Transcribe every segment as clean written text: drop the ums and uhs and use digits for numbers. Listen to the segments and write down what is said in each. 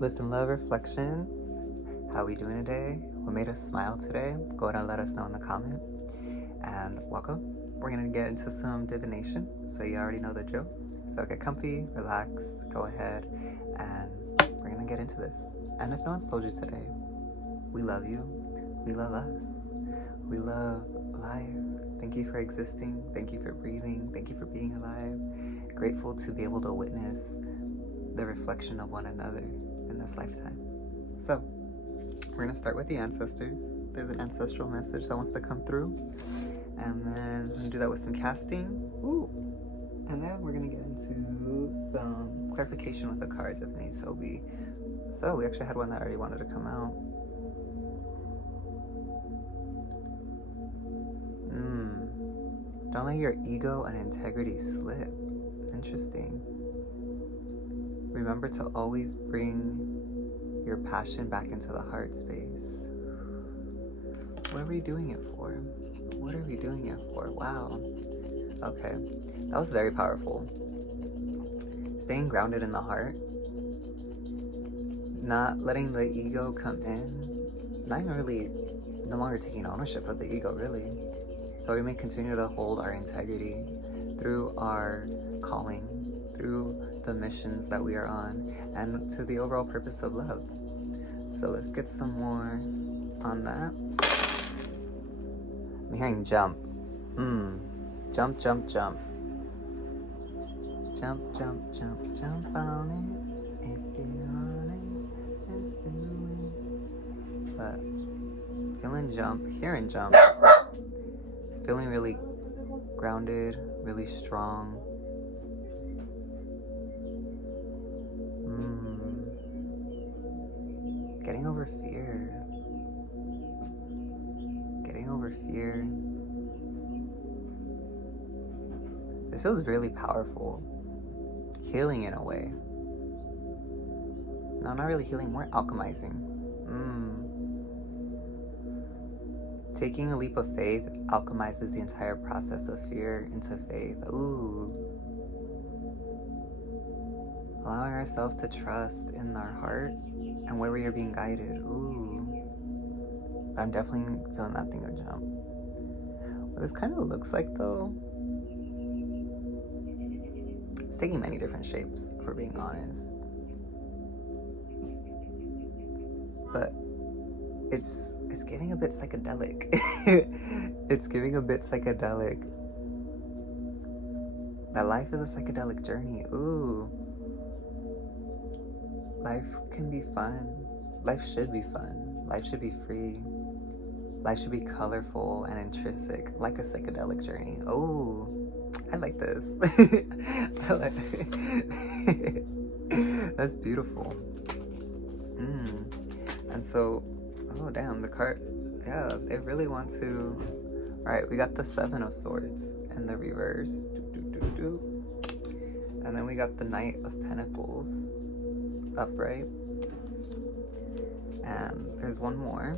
Listen, love, reflection. How we doing today? What made us smile today? Go ahead and let us know in the comment. And welcome. We're gonna get into some divination, so you already know the drill. So get comfy, relax, go ahead, and we're gonna get into this. And if no one's told you today, we love you, we love us, we love life. Thank you for existing, thank you for breathing, thank you for being alive. Grateful to be able to witness the reflection of one another in this lifetime. So, we're gonna start with the ancestors. There's an ancestral message that wants to come through. And then we're gonna do that with some casting. Ooh. And then we're gonna get into some clarification with the cards with me, Toby. So we actually had one that already wanted to come out. Don't let your ego and integrity slip. Interesting. Remember to always bring your passion back into the heart space. What are we doing it for? What are we doing it for? Wow. Okay. That was very powerful. Staying grounded in the heart. Not letting the ego come in. Not even really, no longer taking ownership of the ego, really. So we may continue to hold our integrity through our calling, through the missions that we are on, and to the overall purpose of love. So let's get some more on that. I'm hearing jump. Jump, jump, jump. Jump, jump, jump, jump on it. If you want it, let's do it. But feeling jump, hearing jump. It's feeling really grounded, really strong. Getting over fear. Getting over fear. This feels really powerful. Healing in a way. No, not really healing, more alchemizing. Taking a leap of faith alchemizes the entire process of fear into faith. Ooh. Allowing ourselves to trust in our heart and where we are being guided. Ooh. But I'm definitely feeling that thing of jump. What this kind of looks like, though, it's taking many different shapes, if we're being honest. But it's getting a bit psychedelic. It's giving a bit psychedelic. That life is a psychedelic journey. Ooh. Life can be fun. Life should be fun. Life should be free. Life should be colorful and intrinsic, like a psychedelic journey. Oh, I like this. I like That's beautiful. And so, oh damn, the card, yeah, they really want to. All right, we got the Seven of Swords in the reverse. And then we got the Knight of Pentacles upright. And there's one more.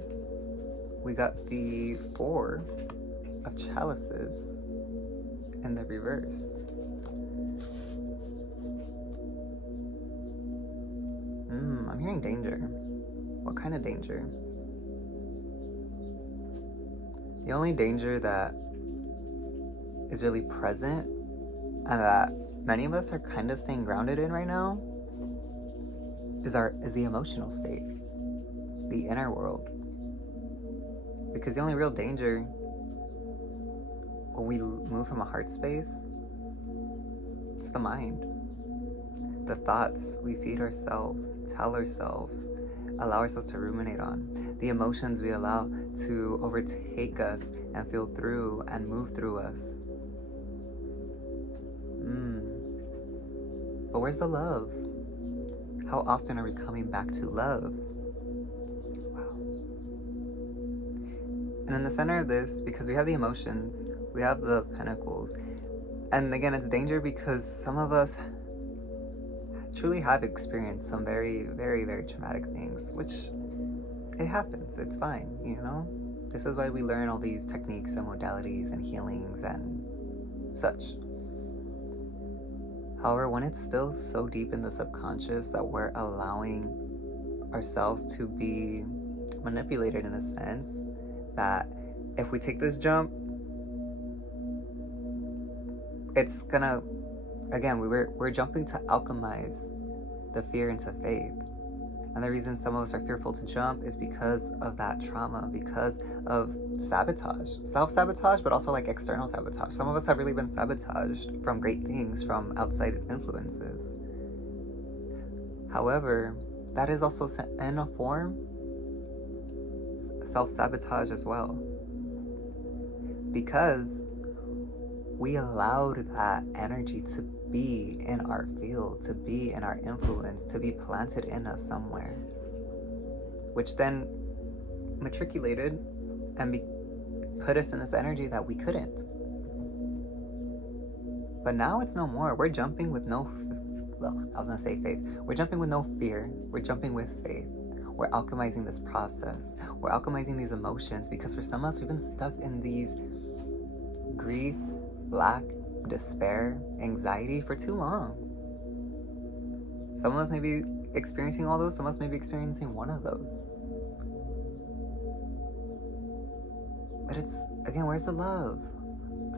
We got the Four of Chalices in the reverse. I'm hearing danger. What kind of danger? The only danger that is really present and that many of us are kind of staying grounded in right now is the emotional state, the inner world. Because the only real danger when we move from a heart space, it's the mind. The thoughts we feed ourselves, tell ourselves, allow ourselves to ruminate on. The emotions we allow to overtake us and feel through and move through us. But where's the love? How often are we coming back to love? Wow. And in the center of this, because we have the emotions, we have the pentacles. And again, it's danger because some of us truly have experienced some very, very, very traumatic things, which it happens. It's fine, you know? This is why we learn all these techniques and modalities and healings and such. However, when it's still so deep in the subconscious that we're allowing ourselves to be manipulated in a sense that if we take this jump, it's gonna, again, we're jumping to alchemize the fear into faith. And the reason some of us are fearful to jump is because of that trauma, because of sabotage, self-sabotage, but also like external sabotage. Some of us have really been sabotaged from great things, from outside influences. However, that is also in a form self-sabotage as well, because we allowed that energy to be in our field, to be in our influence, to be planted in us somewhere, which then matriculated and put us in this energy that we couldn't. But now it's no more. We're jumping with no, I was gonna say faith. We're jumping with no fear. We're jumping with faith. We're alchemizing this process. We're alchemizing these emotions, because for some of us, we've been stuck in these grief, lack, despair, anxiety for too long. Some of us may be experiencing all those, some of us may be experiencing one of those. But it's, again, where's the love?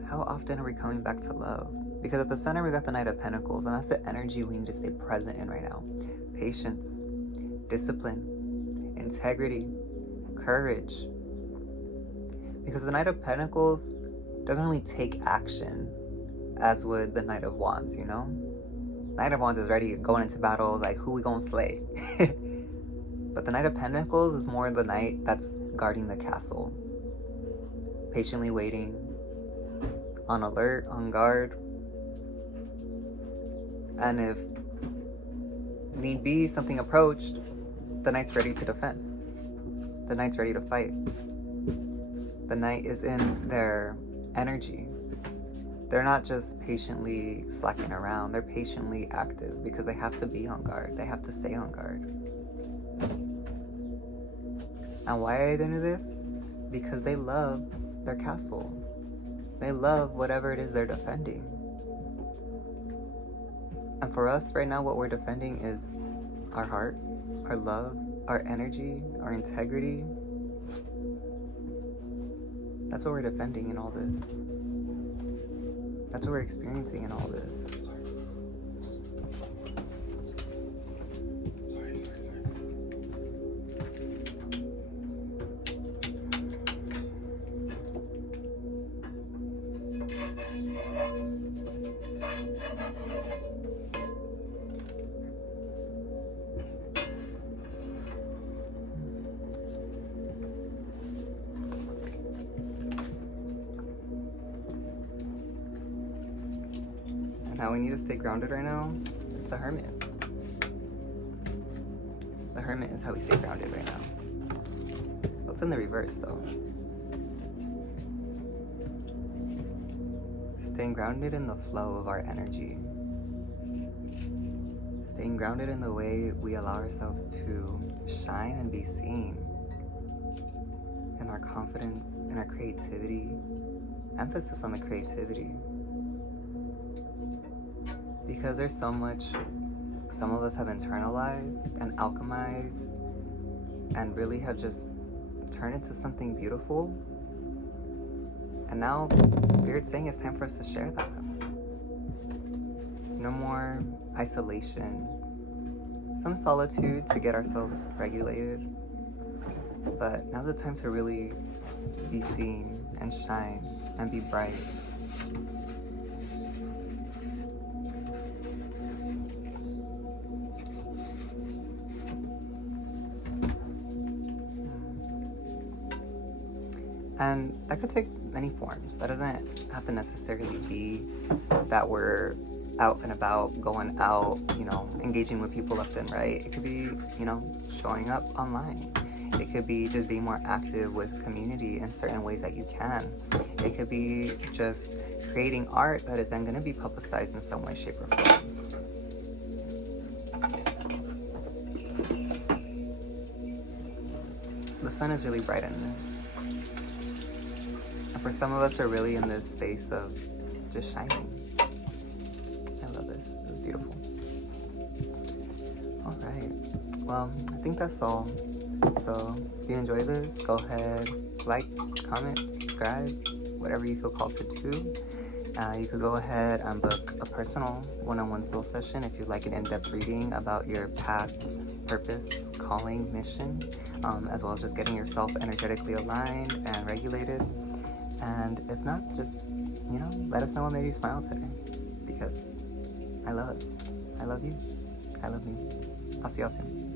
How often are we coming back to love? Because at the center, we got the Knight of Pentacles, and that's the energy we need to stay present in right now. Patience, discipline, integrity, courage. Because the Knight of Pentacles doesn't really take action as would the Knight of Wands, you know? Knight of Wands is ready, going into battle, like, who we gonna slay? But the Knight of Pentacles is more the knight that's guarding the castle. Patiently waiting, on alert, on guard. And if need be, something approached, the knight's ready to defend. The knight's ready to fight. The knight is in their energy. They're not just patiently slacking around, they're patiently active because they have to be on guard. They have to stay on guard. And why are they doing this? Because they love their castle. They love whatever it is they're defending. And for us right now, what we're defending is our heart, our love, our energy, our integrity. That's what we're defending in all this. That's what we're experiencing in all this. How we need to stay grounded right now is the Hermit. The Hermit is how we stay grounded right now. It's in the reverse though. Staying grounded in the flow of our energy. Staying grounded in the way we allow ourselves to shine and be seen. In our confidence, in our creativity. Emphasis on the creativity. Because there's so much some of us have internalized and alchemized and really have just turned into something beautiful. And now Spirit's saying it's time for us to share that. No more isolation. Some solitude to get ourselves regulated. But now's the time to really be seen and shine and be bright. And that could take many forms. That doesn't have to necessarily be that we're out and about, going out, engaging with people left and right. It could be, showing up online. It could be just being more active with community in certain ways that you can. It could be just creating art that is then going to be publicized in some way, shape, or form. The sun is really bright in this. And for some of us, we're really in this space of just shining. I love this. This is beautiful. All right. well, I think that's all. So if you enjoy this, go ahead, like, comment, subscribe, whatever you feel called to do. You could go ahead and book a personal one-on-one soul session if you'd like an in-depth reading about your path, purpose, calling, mission, as well as just getting yourself energetically aligned and regulated. And if not, just, let us know what made you smile today, because I love us. I love you. I love me. I'll see y'all soon.